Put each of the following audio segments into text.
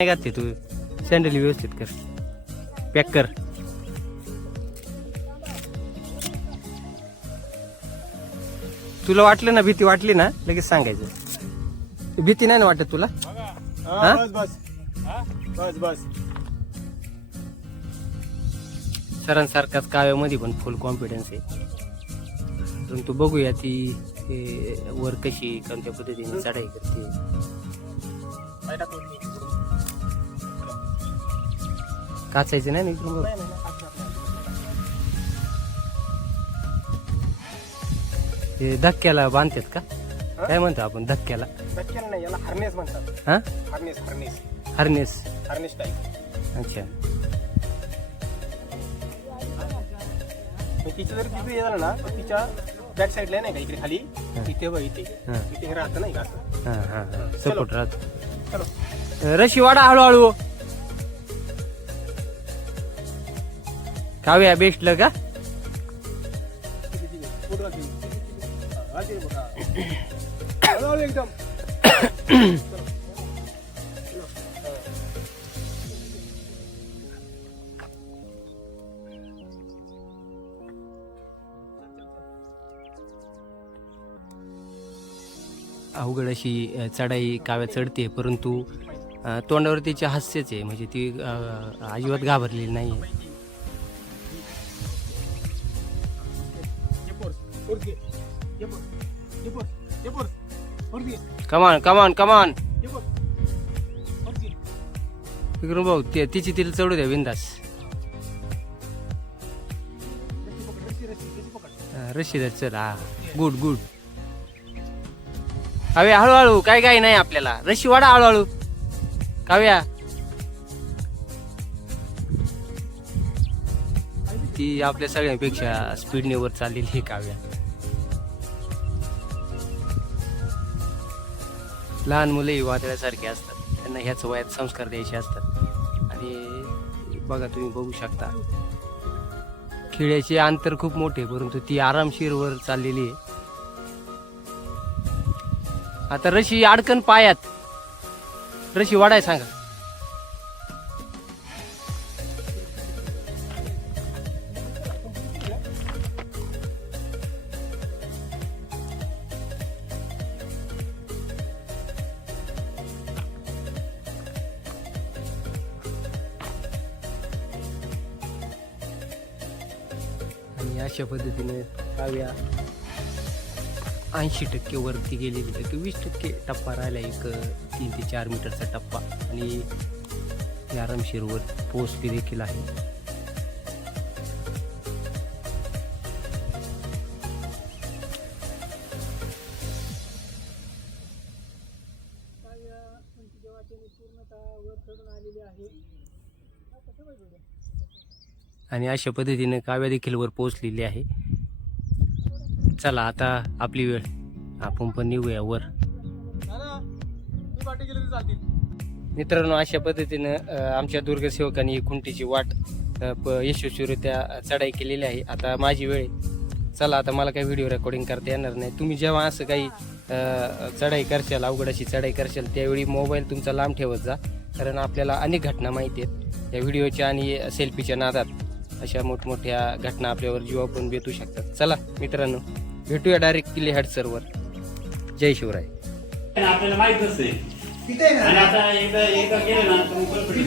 नाही घातली तू? सँडल व्यवस्थित कर. पॅक कर. तुला वाटलं ना भीती वाटली ना लगेच सांगायचं. भीती नाही ना वाटत तुला? हा? बस बस. सरांसारखाच काव्यामध्ये पण फुल कॉन्फिडन्स आहे. परंतु बघूया ती हे, वर कशी कोणत्या पद्धतीने चढाई करते. काचायचं नाही इकडून. हे धक्क्याला बांधतात का? काय म्हणतो आपण धक्क्याला? धक्क्याला नाही याला हार्नेस म्हणतात. हा? Harness harness harness harness type अच्छा. तिचं जर तिथे झालं ना तर तिच्या बॅक साईडला नाही का इकडे खाली? इथे बघ इथे. हा. इथे हे राहतं नाही का हा हा हा. सपोर्ट राहतो. रशी वाडा हळूहळू. काव्या बेस्टला का? अवघड अशी चढाई काव्या चढते परंतु तोंडावर तिचे हास्यच आहे. म्हणजे ती अजिबात घाबरलेली नाही आहे कमान कमान ये पोर, पोर घे. विक्रम भाऊ ते तिची तिला चढू द्या बिंदास. पकड. रशीद चल हा. गुड गुड काव्या हळूहळू काय काय नाही आपल्याला. रशी वाडा हळूहळू. काव्या. ती आपल्या सगळ्यांपेक्षा स्पीडने वर चाललेली आहे काव्या. लहान मुलंही वादळासारखे असतात. त्यांना ह्याच वयात संस्कार द्यायचे असतात. आणि बघा तुम्ही बघू शकता. खिळ्याचे अंतर खूप मोठे परंतु ती आरामशीर वर चाललेली आहे. आता रशी अडकन पायात. रशी वाढाय सांगा. काव्या. ऐंशी टक्के वरती गेलेली तर वीस टक्के टप्पा राहिला एक तीन ते चार मीटरचा टप्पा. आणि ती आरामशीर वर पोचली देखील आहे. आणि अशा पद्धतीने काव्या देखील वर पोहोचलेली आहे. चला आता आपली वेळ. आपण पण निघूया वर. मित्रांनो अशा पद्धतीनं आमच्या दुर्गसेवकांनी खुंटीची वाट प- यशस्वीरित्या चढाई केलेली आहे. आता माझी वेळ आहे. चला आता मला काही व्हिडिओ रेकॉर्डिंग करता येणार नाही. तुम्ही जेव्हा असं काही चढाई करशाल अवघडाची चढाई करशाल त्यावेळी मोबाईल तुमचा लांब ठेवत जा. कारण आपल्याला अनेक घटना माहिती आहेत. त्या व्हिडिओच्या आणि सेल्फीच्या नादात अशा मोठमोठ्या घटना आपल्यावर जीवापून पण बेतू शकतात. चला मित्रांनो. भेटूया डायरेक्ट किल्ले हॅडसरवर जय शिवराय. आपल्याला माहीत नसते आणि. आता एकदा एकदा गेलं ना तर पडेल.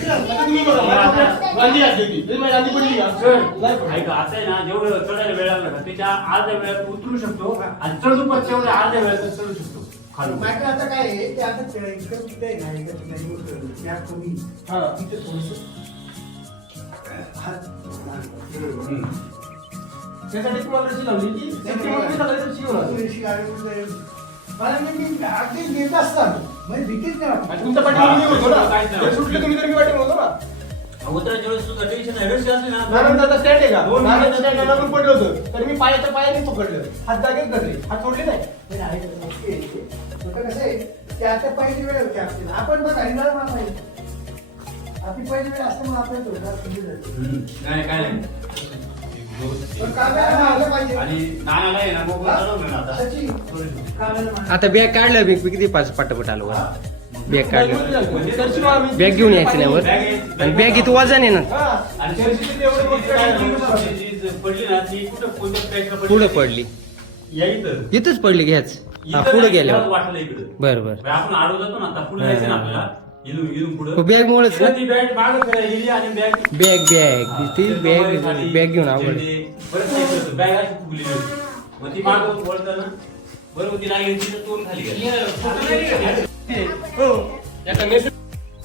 ऐका असं आहे ना जेवढं चढायला वेळ लागला त्याच्या अर्ध्या वेळात उतरू शकतो आणि चढू पण तेवढ्या अर्ध्या वेळात चढू शकतो. खालून. माझं आता काय आहे ते आता ते इकडं कुठे आहे ना इकडं ठिकाणी गोष्ट आहे. त्या कमी हा. तिथे थोडंसं हात त्यासाठी तुम्हाला रशी लावली की सेफ्टी म्हणून मी. थोडीशी गाडी वगैरे. मला मी मी अगदी घेत असतात म्हणजे भीतीच नाही वाटत. आणि तुमच्या पाठीमागे मी होतो ना. जर सुटले तुम्ही तर मी पाठीमागे होतो ना. वेळेस सुद्धा टेन्शन असली ना स्टँड आहे का? दोन मिनिटं- स्टँडला पण पडलं होतं. तर मी पायाच्या पायाने पकडलं. हात जागेच धरले. हात सोडले नाही. ते ते ते. कसं आहे ते आता पहिली वेळ होती आपली. आपण बघ मला माहिती आपली पहिली वेळ असल्यामुळे आपल्याला. नाही काय नाही. आणि नानाला आहे ना मोबाईल चालवलं ना आता. बॅग काढलं मी किती पाच पटापट आलो बॅग काढली. बॅग घेऊन यायची नाही वर. आणि बॅगीत वजन आहे ना. आणि चर्चेची तेवढी मोठी गाडी जी- जी पडली ना ती कुठं कोणत्या ट्रॅकला पडली? पुढं पडली. या इथं. इथंच पडली घ्याच हा इथं पुढे नाही, गेल्या तेव्हाच वाटलं इकडं. बर बर. म्हणजे आपण जातो ना आता पुढे जायचं ना आपल्याला. पुढं. बॅग मुळेच ना ती बॅग मागं गेली आणि बॅग बॅग बॅग ती बॅग बॅग घेऊन आवड बरं काही करतो बॅग अशी फुगलेली होती. मग ती मागं वळताना बरोबर ती लागली तिथं तोंड खाली गेलं.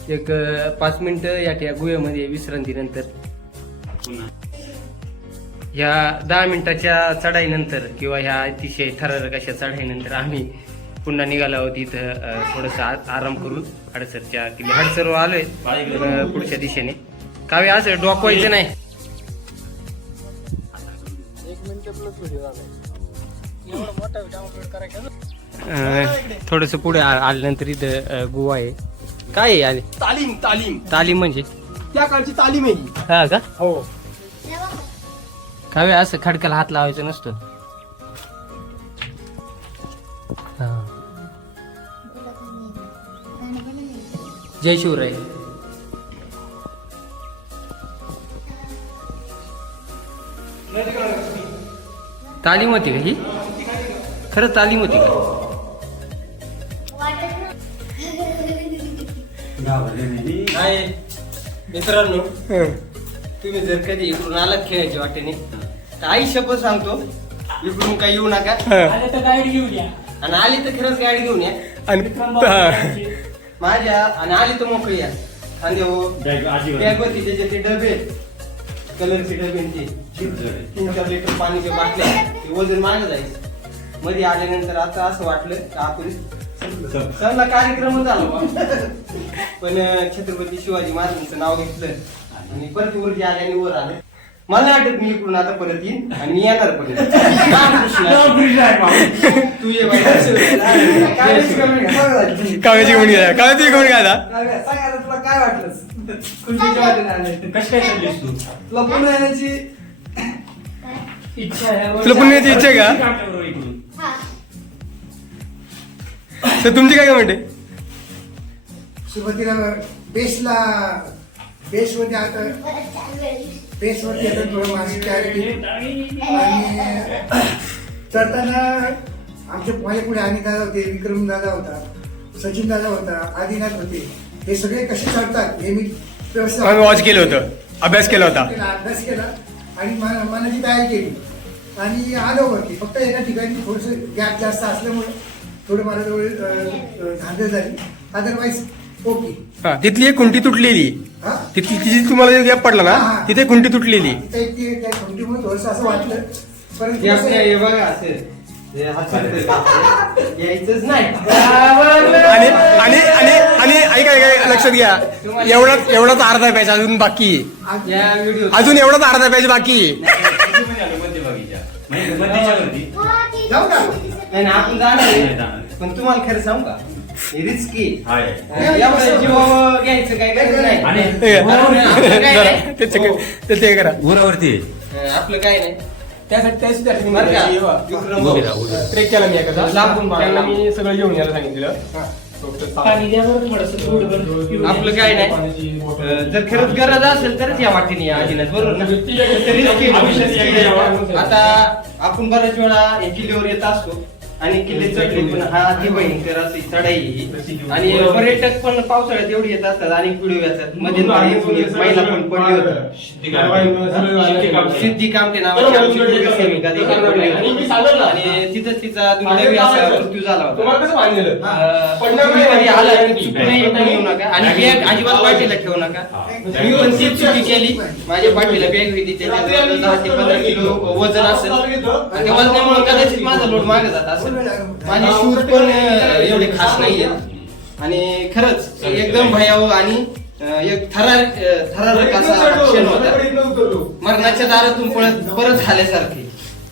एक अं, पाच मिनिटं या त्या गुहेमध्ये विश्रांती नंतर. पुन्हा. ह्या दहा मिनिटाच्या चढाईनंतर किंवा ह्या अतिशय थरारक अशा चढाईनंतर आम्ही पुन्हा निघालो आहोत इथं थोडंसं आराम करून हडसरच्या किल्ले हडसरवर आलोय पुढच्या दिशेने. कावे असं डोकवायचं नाही. थोडंसं पुढे आल्यानंतर इथं गुहा आहे. काय आहे आले? तालीम तालीम. तालीम म्हणजे? त्या काळची तालीम आहे ही. हा का? हो. कावे असं खडकाला हात लावायचं नसतं. जय शिवराय तालीम होती का ही? खरं तालीम होती का? नाही मित्रांनो तुम्ही जर कधी इकडून आलात खेळायच्या वाटेने तर आई शपथ सांगतो इकडून काही येऊ नका. आले तर गाडी घेऊन या. आणि आली तर खरंच गाडी घेऊन या. आणि माझ्या आणि आली तर मोकळी या. खांदे हो बॅग होती त्याचे ते डबे. कलरचे डबे आणि ते. तीन चार लिटर पाणीचे बाटल्या. ते वजन मागं जायचं मध्ये आल्यानंतर आता असं वाटलं का आपण सणला कार्यक्रम झाला बा. पण अं, छत्रपती शिवाजी महाराजांचं नाव घेतलं. आणि परत वरती आल्याने वर आलं. मला नाही वाटत मी इकडून आता परत येईन आणि मी येणार रामकृष्ण. तू ये बाई. काव्याची घेऊन गेला काव्याची घेऊन गेला सांगायला तुला काय वाटलं? खुशीच्या वाटेने आले कशी काय चाललीस तू? तुला पुन्हा येण्याची इच्छा आहे. तुला पुण्याची इच्छा आहे का? इकडून. तर तुमची काय म्हणते सुरुवातीला बेसला बेसमध्ये आता बेसवरती आता थोडं मानसिक तयारी केली आणि चढताना आमचे माझे पुढे आणि दादा होते विक्रम दादा होता सचिन दादा होता आदिनाथ होते. हे सगळे कसे चढतात हे मी वॉच केलं होतं. अभ्यास केला होता. अभ्यास केला. आणि मन- मनाची तयारी केली. आणि आलो वरती. फक्त एका ठिकाणी थोडस गॅप जास्त असल्यामुळे थोडं मला जवळ धांदल झाली. अदरवाईज ओके हा तिथली एक खुंटी तुटलेली हा तिथली तिची तुम्हाला गॅप पडला ना हा. तिथे खुंटी तुटलेली तिथे एक- त्या खंडीमुळे थोडस असं वाटलं परंतु हे कसं आपल्या आहे, हे बघा असं हे हात सरकवले. यायचंच नाही आणि आणि आणि आणि ऐका ऐका लक्षात घ्या एवढाच एवढाच अर्धा पॅच अजून बाकी आहे. आज- या व्हिडिओ अजून एवढाच अर्धा पॅच बाकी आहे. म्हणजे जाऊ का नाही नाही, आपण जाणार नाही आहे. जाणार. पण तुम्हाला खरं सांगू का रिस्की हाय. एवढं जीवावर घ्यायचं काय गरज नाही. आणि हे घ्या. आपलं काय नाही. ते check- ते ते करा. उरावरती. आपलं काय नाही. त्यासाठी त्याची बरं का? विक्रम भाऊ. ट्रेक केला मी एखादा. लांबून बघा. त्यांना मी सगळं घेऊन यायला सांगितलं. आपलं काय नाही. अं, जर खरंच गरज असेल तरच या वाटेने या आजीनाथ बरोबर ना? Risky आहे. आता आपण बऱ्याच वेळा या किल्ल्यावर येत असतो. आणि किल्ले चढले पण हा अति भयंकर अशी चढाई. आणि पर्यटक पण पावसाळ्यात एवढी येत असतात आणि व्हिडिओ येतात. मध्ये येऊन एक महिला पण पडली होती. सिद्धी कामटे. नावाची आमची पोलीस सेविका देखील पडली होती. आणि तिथंच तिचा दुर्दैवी असा मृत्यू झाला होता. अं, तुम्ही आला की चुकूनही इकडे येऊ नका. आणि बॅग अजिबात पाठीला ठेवू नका. मी पण तीच चुकी केली. माझ्या पाठीला बॅग होती त्याच्यात दहा ते पंधरा किलो वजन असेल. आणि त्या वजनामुळे कदाचित माझा लोड मागे जात असेल. माझे शूज पण एवढे खास नाहीये. आणि खरंच एकदम भयावह आणि एक थरार अं, थरारक असा क्षण होता. मरणाच्या दारातून पळत परत झाल्यासारखे.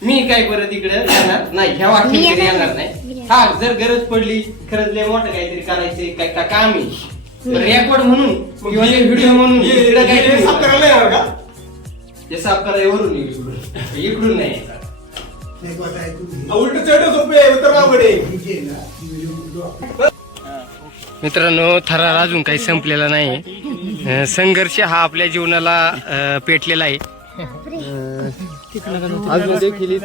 मी काय परत इकडे येणार नाही ह्या वाटेत तरी येणार नाही. हा जर गरज पडली खरंच लय मोठं काहीतरी करायचे काय का काम आहे रेकॉर्ड म्हणून किंवा व्हिडिओ म्हणून इकडे काय साफ करायला येणार का? हे साफ करा वरून येईल इकडून. इकडून नाही. उलट चढ मित्रांनो थरार अजून काही संपलेला नाही. संघर्ष हा आपल्या जीवनाला पेटलेला आहे. अजून देखील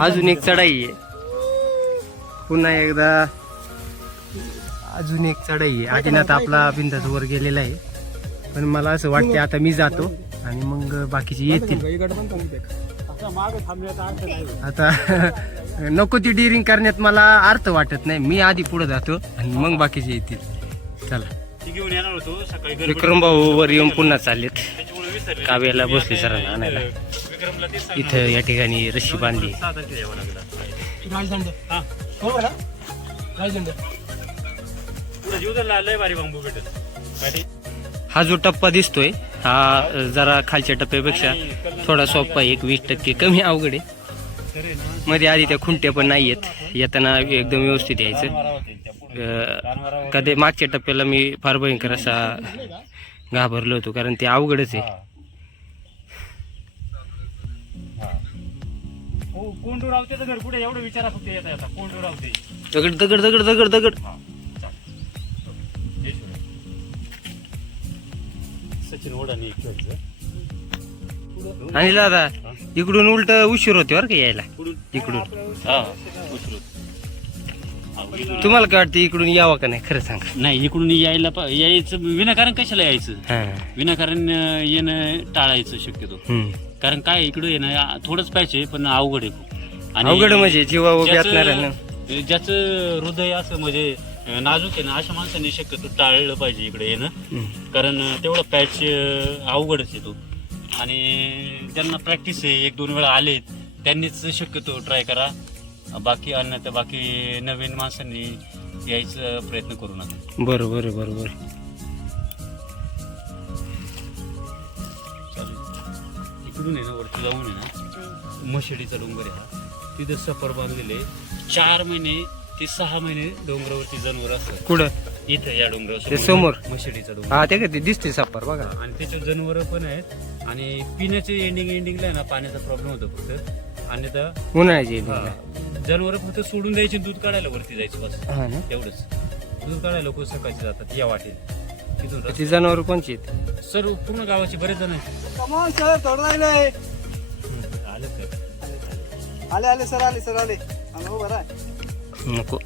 अजून एक चढाई आहे. पुन्हा एकदा अजून एक चढाई आहे. आदिनाथ आपला बिंदास वर गेलेला आहे. पण मला असं वाटते आता मी जातो आणि मग बाकीचे येतील. आता नको ती डिरिंग करण्यात मला अर्थ वाटत नाही. मी आधी पुढे जातो आणि मग बाकीचे येतील. चला. घेऊन येणार होतो विक्रम भाऊ वर येऊन पुन्हा चाललेत. काव्याला बसले सरांना आणायला. इथं या ठिकाणी रशी बांधली. हा. हा जो टप्पा दिसतोय हा जरा खालच्या टप्प्यापेक्षा थोडा सोपा आहे, एक वीस टक्के कमी अवघड आहे. मध्ये आधी त्या खुंट्या पण नाही आहेत येताना एकदम व्यवस्थित यायचं. कधी मागच्या टप्प्याला मी फार भयंकर असा घाबरलो होतो कारण ते अवघडच आहे. कोंडू रावतेचं घर कुठे? एवढं विचारा फक्त येता येता. कोंडू रावते. दगड दगड दगड दगड दगड. सचिन ओढाने खेळचं आणि दादा इकडून उलट उशीर होते बरं का यायला? पुढून इकडून. हा तुम्हाला काय वाटतं इकडून यावं का नाही? खरं सांगा. नाही इकडून यायला पा- यायचं विनाकारण कशाला यायचं? हा. विनाकारण अं, येणं टाळायचं शक्यतो. हम्म. कारण काय इकडं येणं थोडंच पाहिजे पण अवघड आहे खूप. अवघड म्हणजे जीवा उभी ज्याचं- हृदय असं म्हणजे नाजूक आहे ना अशा माणसांनी शक्यतो टाळलं पाहिजे इकडे येणं. कारण तेवढं पॅच अवघडच येतो आणि ज्यांना प्रॅक्टिस आहे एक दोन वेळा आलेत त्यांनीच शक्यतो ट्राय करा. बाकी अन्यथा बाकी नवीन माणसांनी यायचा प्रयत्न करू नका. बरोबर आहे, बरोबर चालेल. इकडून आहे ना वरती जाऊन आहे ना मशिडीचा डोंगर आहे हा. तिथं सफर बांधलेले चार महिने ते सहा महिने डोंगरावरती जनावर असतात. कुठं? इथं या डोंगरावर समोर? मशिडीचा डोंगर. हा ते का ते दिसते सापार बघा. आणि त्याच्यात जनावर पण आहेत. आणि पिण्याचे एंडिंग एंडिंगला आहे ना पाण्याचा प्रॉब्लेम होतो फक्त. आणि उन्हाळ्याची जनावर फक्त सोडून द्यायचे दूध काढायला वरती जायचं बस. हा ना? एवढंच. दूध काढायला लोक सकाळचे जातात या वाटेत. तिथून ती जनावर कोणची आहेत? सर्व पूर्ण गावाचे बरेच जण आहेत. कमॉन सर थोडं राहिलंय. आलं का आले आले सर आले सर आले. अनुभव बरा नको.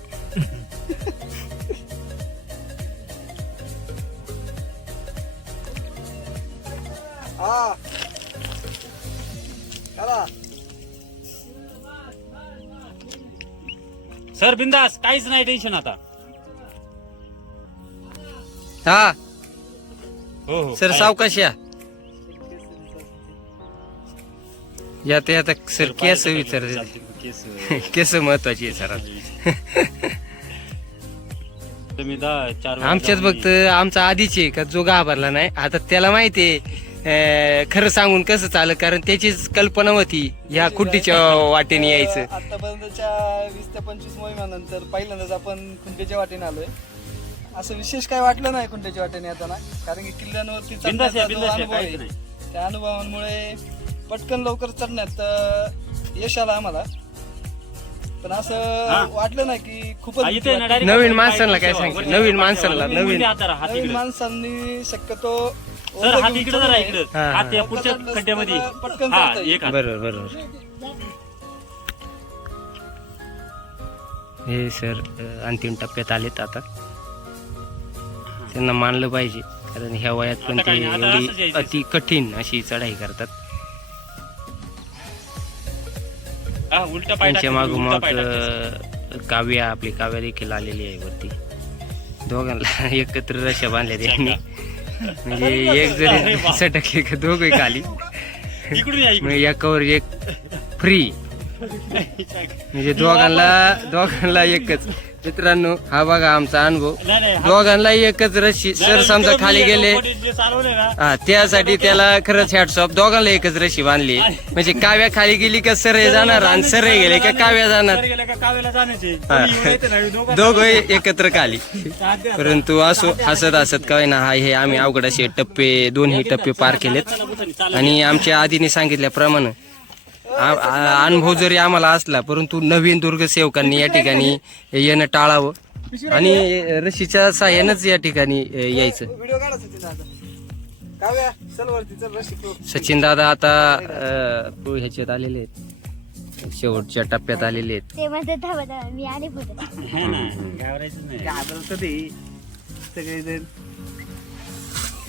चला. सर बिंदास काहीच नाही टेन्शन आता. हा. हो हो सर सावकाश या. यात आता सर केस विचार केस. महत्वाची आहे सर तुम्ही दहा चार वेळा आमच्यात जाऊन फक्त आमचा आधीच आहे का जो घाबरला नाही. आता त्याला माहिती आहे. अं, खरं सांगून कसं चालं कारण त्याचीच कल्पना होती ह्या खुट्टीच्या वाटेने यायचं. आतापर्यंतच्या वीस ते पंचवीस मोहिमानंतर पहिल्यांदाच आपण खुंटेच्या वाटेने आलोय. असं विशेष काय वाटलं नाही खुंटेच्या वाटेने येताना कारण की किल्ल्यांवरती बिनधास्त या, चढण्याचा जो बिनधास्त या, अनुभव काहीच आहे नाही. त्या अनुभवांमुळे पटकन लवकर चढण्यात अं, यश आलं आम्हाला. पण हा. असं वाटलं नाही की खूपच इथे ना, direct नवीन माणसांना काय सांगते? नवीन माणसांना, नवीन. नवीन. माणसांनी शक्यतो सर जरा. इकडे हा, हात या हा. पुढच्या पटकन खड्ड्यामध्ये पटकन हा येईल. एक हात. बरोबर बरोबर हे सर अं, अंतिम टप्प्यात आलेत आता त्यांना मानलं पाहिजे कारण ह्या वयात पण आता ते काय नाही, आता असंच एवढी यायचं. अति कठीण अशी चढाई करतात त्यांच्या मागोमाग काव्या आपली काव्या देखील आलेली आहे वरती. दोघांना एकत्र रशा बांधल्या त्यांनी. म्हणजे एक जरी सटकले का दोघे खाली. म्हणजे एकावर एक फ्री म्हणजे दोघांना दोघांना एकच. मित्रांनो हा बघा आमचा अनुभव. दोघांना एकच रशी सर समजा खाली गेले हा त्यासाठी त्याला खरंच हॅटसॉप दोघांना एकच रशी बांधली. म्हणजे काव्या खाली गेली का सर जाणार आणि सर गेले का काव्या जाणार? दोघं एकत्र खाली. परंतु असो हसत हसत काय ना हा हे आम्ही अवघड असे टप्पे दोन्ही टप्पे पार केलेत. आणि आमच्या आधीने सांगितल्याप्रमाणे आ- अनुभव जरी आम्हाला असला परंतु नवीन दुर्ग सेवकांनी या ठिकाणी येणं टाळावं. आणि रशीच्या साह्यानंच या ठिकाणी अ, यायचं. व्हिडिओ सचिन दादा. काव्या चल वरती चल रशी करू. सचिन दादा आता अ, ह्याच्यात आलेले आहेत. शेवटच्या टप्प्यात आलेले आहेत. ते म्हणतात थांबा थांबा मी आणि पुढे घाबरायचं नाही. घाबरतं ते. सगळेजण.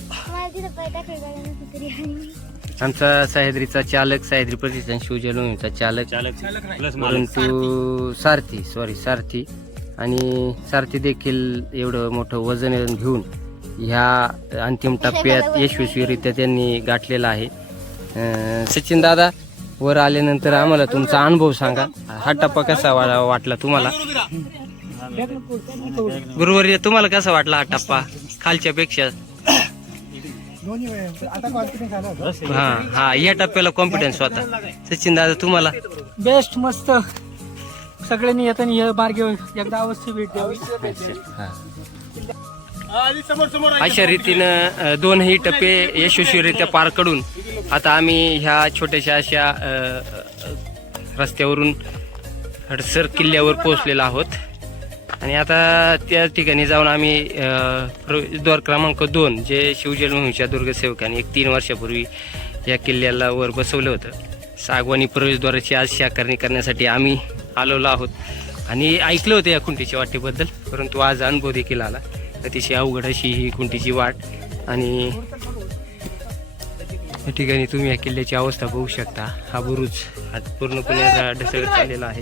मला तिथं पैदा खेळायला नसतं तरी आणि मी आमचा सह्याद्रीचा चालक सह्याद्री प्रतिष्ठान शिवजन्मभूमीचा चालक. चालक प्लस मालक. परंतु सारथी सॉरी सारथी. आणि सारथी देखील एवढं मोठं वजन घेऊन ह्या अंतिम टप्प्यात यशस्वीरित्या त्यांनी गाठलेला आहे. सचिन दादा वर आल्यानंतर आम्हाला तुमचा अनुभव सांगा. हा टप्पा कसा वा- वाटला तुम्हाला? गुरुवर्य तुम्हाला कसा वाटला हा टप्पा? खालच्या पेक्षा हा हा या टप्प्याला कॉन्फिडन्स होता. सचिन दादा तुम्हाला? बेस्ट मस्त. सगळ्यांनी येताना या मार्गे एकदा अवश्य भेट द्यावी. समोर समोर अशा रीतीनं दोनही टप्पे यशस्वीरित्या पारकडून आता आम्ही ह्या छोट्याशा अशा रस्त्यावरून हडसर किल्ल्यावर पोहोचलेलो आहोत. आणि आता त्या ठिकाणी जाऊन आम्ही द्वार प्रवेशद्वार क्रमांक दोन जे शिवजन्मभूमीच्या दुर्गसेवकांनी एक तीन वर्षापूर्वी या किल्ल्याला वर बसवलं होतं. सागवानी प्रवेशद्वाराची आज साकारणी करण्यासाठी आम्ही आलेलो आहोत. आणि ऐकलं होतं या खुंटीच्या वाटेबद्दल परंतु आज अनुभव देखील आला. अतिशय अवघड अशी ही खुंटीची वाट. आणि या ठिकाणी तुम्ही या किल्ल्याची अवस्था बघू शकता. हा बुरुज आज पूर्णपणे ढसळत आलेला आहे.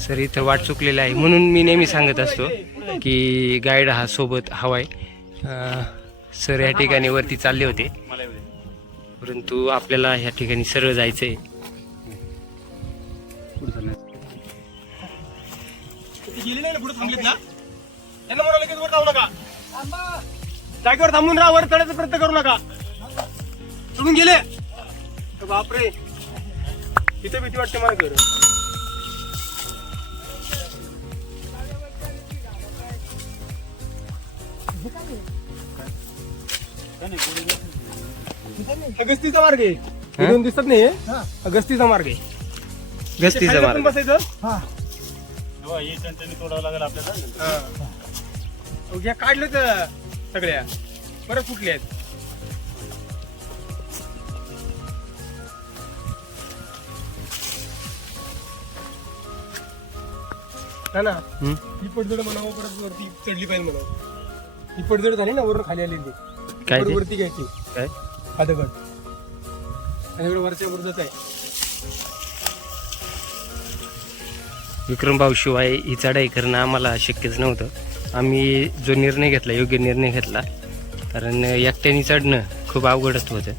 सर इथं वाट चुकलेलं आहे. म्हणून मी नेहमी सांगत असतो की गाईड हा सोबत हवाय. सर या ठिकाणी वरती चालले होते. परंतु आपल्याला ह्या ठिकाणी सरळ जायचंय. आहे जागेवर थांबून राहा वर चढायचा प्रयत्न करू नका. चढून गेले. बापरे. इथे भीती वाटते मला. हा गस्तीचा मार्ग आहे. इथून दिसत नाही हा. गस्तीचा मार्ग आहे. गस्तीचा मार्ग. बसायचं? हा. तोडावं लागेल आपल्याला या काढले तर सगळ्या. बरं फुटले आहेत. हा ना. हम्म? ही पडझड म्हणावं परत वरती चढली पाहिजे म्हणावं. ही पडझड झाली ना वरून खाली आलेली. काय ते? वरती घ्यायची. काय? हा दगड आणि एवढं वरच्या वरच आहे विक्रम भाऊ शिवाय ही चढाई करणं आम्हाला शक्यच नव्हतं. आम्ही जो निर्णय घेतला योग्य निर्णय घेतला कारण एकट्याने चढणं खूप अवघडच होतं.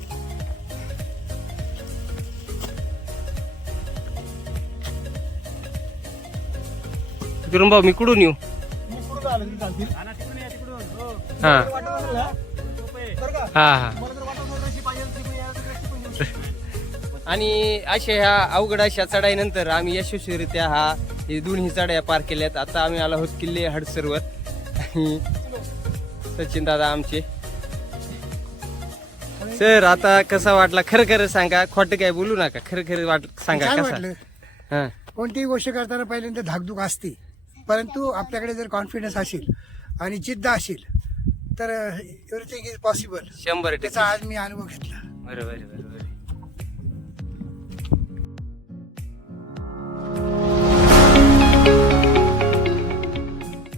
विक्रम भाऊ मी कुठून येऊ? मी पुढं आलो तरी चालतील हा? हा हा. आणि अशा ह्या अवघड अशा चढाईनंतर आम्ही यशस्वीरित्या हा हे दोन्ही चढाया पार केल्यात. आता आम्ही आलो आहोत किल्ले हडसरवर. आणि सचिन दादा आमचे. सर आता कसा वाटला? खरं खरं सांगा. खोटं काय बोलू नका. खरं खरं वाट सांगा छान कसा? हा. कोणतीही गोष्ट करताना पहिल्यांदा धाकधूक असते. परंतु आपल्याकडे जर कॉन्फिडन्स असेल आणि जिद्द असेल तर एव्हरीथिंग इज पॉसिबल शंभर टक्के. त्याचा आज मी अनुभव घेतला. बरोबर बरोबर